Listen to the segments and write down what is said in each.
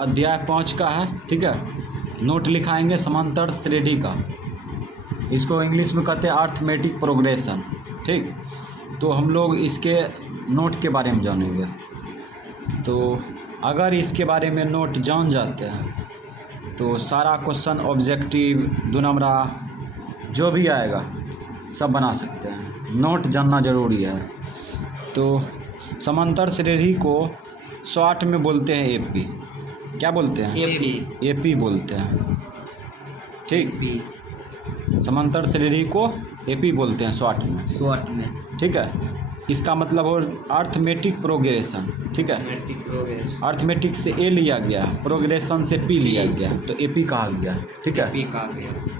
अध्याय 5 का है, ठीक है। नोट लिखाएंगे समांतर श्रेणी का, इसको इंग्लिश में कहते हैं अर्थमेटिक प्रोग्रेशन, ठीक। तो हम लोग इसके नोट के बारे में जानेंगे। तो अगर इसके बारे में नोट जान जाते हैं तो सारा क्वेश्चन ऑब्जेक्टिव 2 नंबरा जो भी आएगा सब बना सकते हैं। नोट जानना ज़रूरी है। तो समांतर श्रेणी को शॉर्ट में बोलते हैं एपी। क्या बोलते हैं? एपी बोलते हैं, ठीक। समांतर श्रेणी को एपी बोलते हैं शॉर्ट में, ठीक है। इसका मतलब हो अर्थमेटिक प्रोग्रेशन, ठीक है। अर्थमेटिक से ए लिया गया, प्रोग्रेशन से पी लिया गया, तो एपी कहा गया, ठीक है।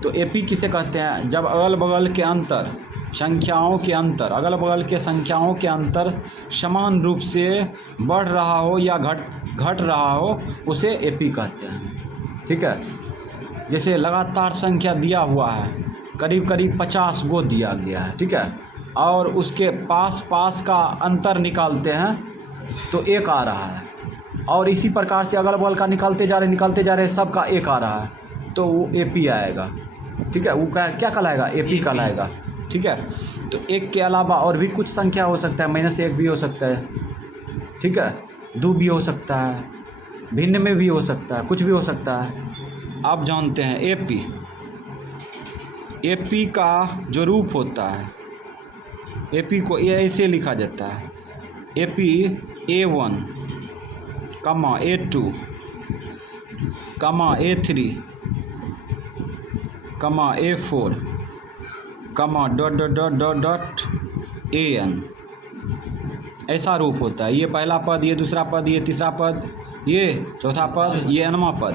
तो एपी किसे कहते हैं? जब अगल बगल के अंतर संख्याओं के अंतर, अगल बगल के संख्याओं के अंतर समान रूप से बढ़ रहा हो या घट रहा हो, उसे एपी कहते हैं, ठीक है। जैसे लगातार संख्या दिया हुआ है, करीब 50 गो दिया गया है, ठीक है, और उसके पास का अंतर निकालते हैं तो एक आ रहा है, और इसी प्रकार से अगल बगल का निकालते जा रहे सब का एक आ रहा है, तो वो एपी आएगा, ठीक है। वो क्या कहलाएगा? एपी कहलाएगा, ठीक है। तो एक के अलावा और भी कुछ संख्या हो सकता है, -1 भी हो सकता है, ठीक है, 2 भी हो सकता है, भिन्न में भी हो सकता है, कुछ भी हो सकता है। आप जानते हैं एपी का जो रूप होता है, एपी को ऐसे लिखा जाता है, AP A1, A2, A3, A4, AN। ऐसा रूप होता है। ये पहला पद, ये दूसरा पद, ये तीसरा पद, ये चौथा पद, ये nवां पद,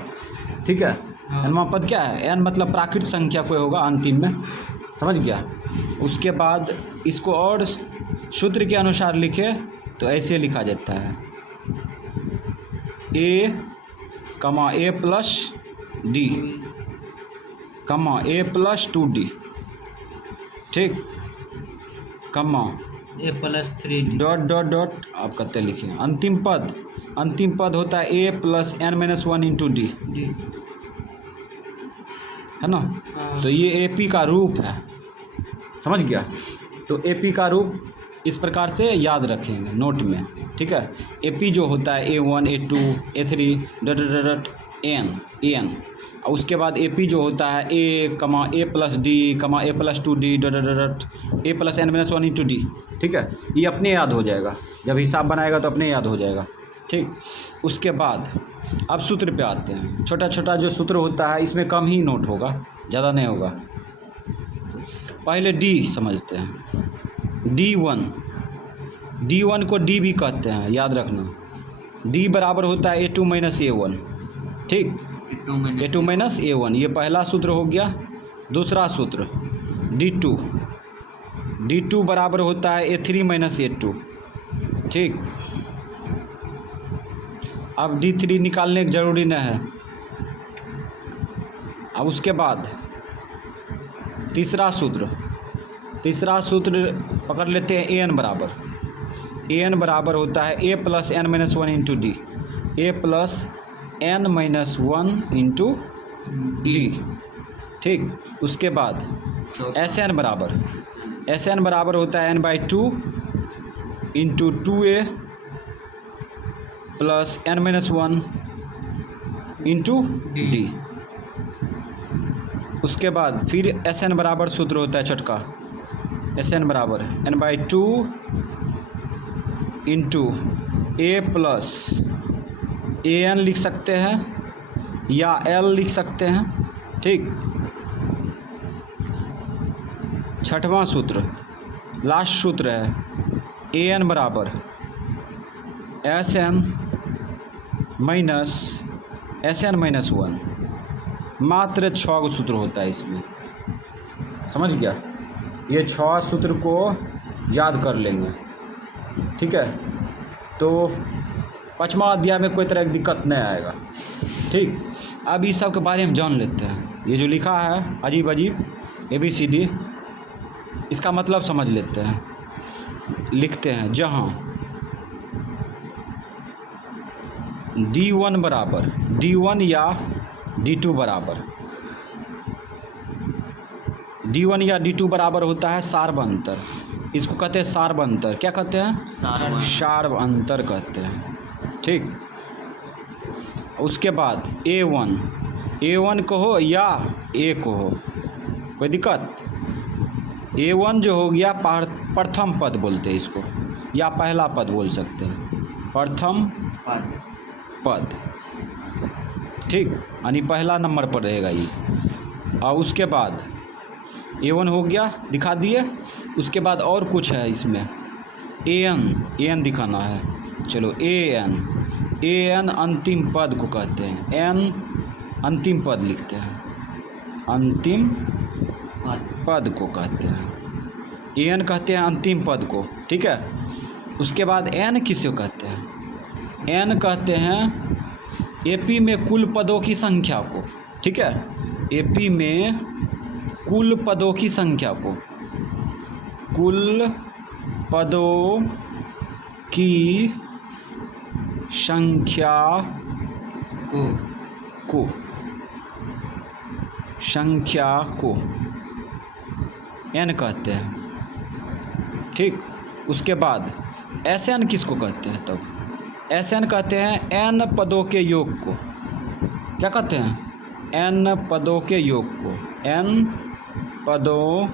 ठीक है। nवां पद क्या है? n मतलब प्राकृत संख्या कोई होगा अंतिम में, समझ गया। उसके बाद इसको और सूत्र के अनुसार लिखे तो ऐसे लिखा जाता है, A, A plus D, A plus 2D, ठीक, A प्लस 3D, डॉट आप कहते लिखिए। अंतिम पद होता है A plus n-1 into D, है ना। तो ये एपी का रूप है, समझ गया। तो एपी का रूप इस प्रकार से याद रखेंगे नोट में, ठीक है। एपी जो होता है A1, A2, A3 dot N. उसके बाद एपी जो होता है A plus D, A plus 2D dot A plus n-1 into D, ठीक है। ये अपने याद हो जाएगा, जब हिसाब बनाएगा तो अपने याद हो जाएगा, ठीक। उसके बाद अब सूत्र पे आते हैं। छोटा जो सूत्र होता है इसमें कम ही नोट होगा, ज़्यादा नहीं होगा। पहले D समझते हैं। D1 को D भी कहते हैं, याद रखना। D बराबर होता है A2 माइनस A1, ठीक, A2 माइनस A1। ये पहला सूत्र हो गया। दूसरा सूत्र D2 बराबर होता है A3 माइनस A2, ठीक। अब D3 निकालने की ज़रूरी नहीं है। अब उसके बाद तीसरा सूत्र पकड़ लेते हैं। AN बराबर होता है A plus n-1 into D, A plus n-1 into D, ठीक। उसके बाद SN बराबर होता है n/2 into 2A plus n-1 into D। उसके बाद फिर SN बराबर सूत्र होता है छठका, SN बराबर n/2 into A plus AN लिख सकते हैं या L लिख सकते हैं, ठीक। छठवां सूत्र लास्ट सूत्र है AN बराबर SN माइनस 1। मात्र 6 गो सूत्र होता है इसमें, समझ गया। ये 6 सूत्र को याद कर लेंगे, ठीक है। तो 5वां अध्याय में कोई तरह की दिक्कत नहीं आएगा, ठीक। अब इस सब के बारे में जान लेते हैं। ये जो लिखा है अजीब ABCD, इसका मतलब समझ लेते हैं। लिखते हैं, जहाँ D1 बराबर D1 या D2 बराबर D1 या D2 बराबर होता है सार्व अंतर। इसको कहते हैं सार्व अंतर। क्या कहते हैं? सार्व अंतर कहते हैं। ठीक, उसके बाद A1 कहो या A कहो, कोई दिक्कत? A1 जो हो गया प्रथम पद बोलते हैं इसको, या पहला पद बोल सकते हैं, प्रथम पद। ठीक, यानी पहला नंबर पर रहेगा ये। और उसके बाद A1 हो गया, दिखा दिए। उसके बाद और कुछ है इसमें, AN दिखाना है। चलो AN अंतिम पद को कहते हैं। N अंतिम पद लिखते हैं, अंतिम पद को कहते हैं। AN कहते हैं अंतिम पद को। ठीक है, उसके बाद N किसे कहते हैं? N कहते हैं AP में कुल पदों की संख्या को। ठीक है, AP में कुल पदों की संख्या को, कुल पदों की संख्या को N कहते हैं। ठीक, उसके बाद SN किसको कहते हैं? तब SN कहते हैं N पदों के योग को। क्या कहते हैं? N पदों के योग को, N पदों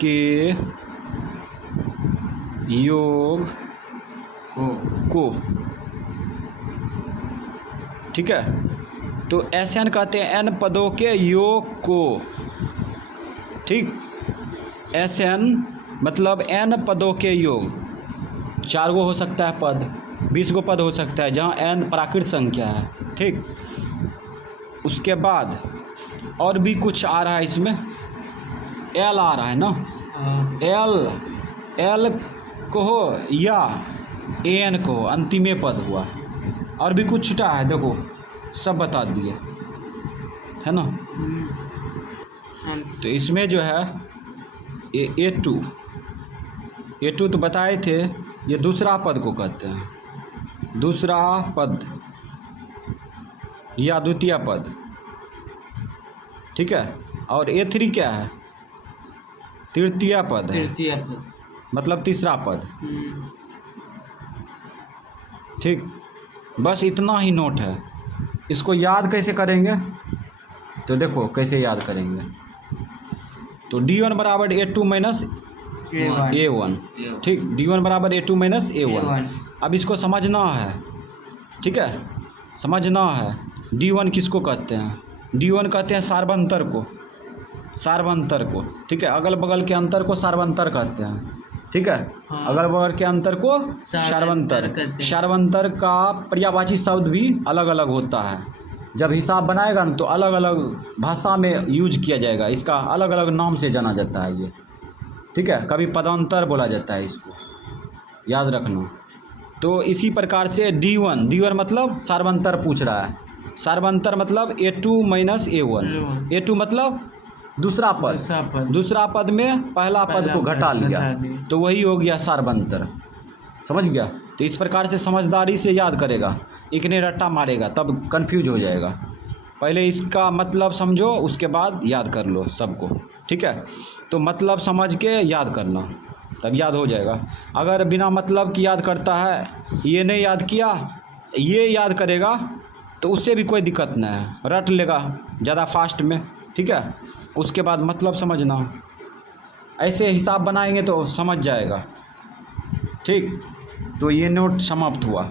के योग को। ठीक है, तो SN कहते हैं N पदों के योग को। ठीक, SN मतलब N पदों के योग। 4 गो हो सकता है पद, 20 गो पद हो सकता है, जहाँ N प्राकृत संख्या है। ठीक, उसके बाद और भी कुछ आ रहा है इसमें, L आ रहा है ना, L कहो या AN कहो, अंतिमे पद हुआ। और भी कुछ छुटा है, देखो सब बता दिए है ना। तो इसमें जो है A2 तो बताए थे, ये दूसरा पद को कहते हैं, दूसरा पद या द्वितीय पद। ठीक है, और A3 क्या है? तृतीय पद है, मतलब तीसरा पद। ठीक, बस इतना ही नोट है। इसको याद कैसे करेंगे? तो देखो कैसे याद करेंगे। तो D1 बराबर A2 माइनस A1। ठीक, D1 बराबर A2 माइनस A1। अब इसको समझना है। ठीक है, समझना है D1 किसको कहते हैं? D1 कहते हैं सार्वंतर को, सार्वंतर को। ठीक है, अगल बगल के अंतर को सार्वंतर कहते हैं। ठीक है, अगल बगल के अंतर को सार्वंतर। सार्वंतर का पर्यायवाची शब्द भी अलग अलग होता है। जब हिसाब बनाएगा ना तो अलग अलग भाषा में यूज किया जाएगा, इसका अलग अलग नाम से जाना जाता है ये। ठीक है, कभी पदांतर बोला जाता है, इसको याद रखना। तो इसी प्रकार से D1 मतलब सार्वंतर पूछ रहा है। सार्वंतर मतलब A2 माइनस A1। A2 मतलब दूसरा पद में पहला पद को घटा लिया, तो वही हो गया सार्वंतर। समझ गया? तो इस प्रकार से समझदारी से याद करेगा, एक ने रट्टा मारेगा तब कंफ्यूज हो जाएगा। पहले इसका मतलब समझो, उसके बाद याद कर लो सबको। ठीक है, तो मतलब समझ के याद करना, तब याद हो जाएगा। अगर बिना मतलब की याद करता है, ये नहीं याद किया, ये याद करेगा, तो उससे भी कोई दिक्कत नहीं है, रट लेगा ज़्यादा फास्ट में। ठीक है, उसके बाद मतलब समझना, ऐसे हिसाब बनाएंगे तो समझ जाएगा। ठीक, तो ये नोट समाप्त हुआ।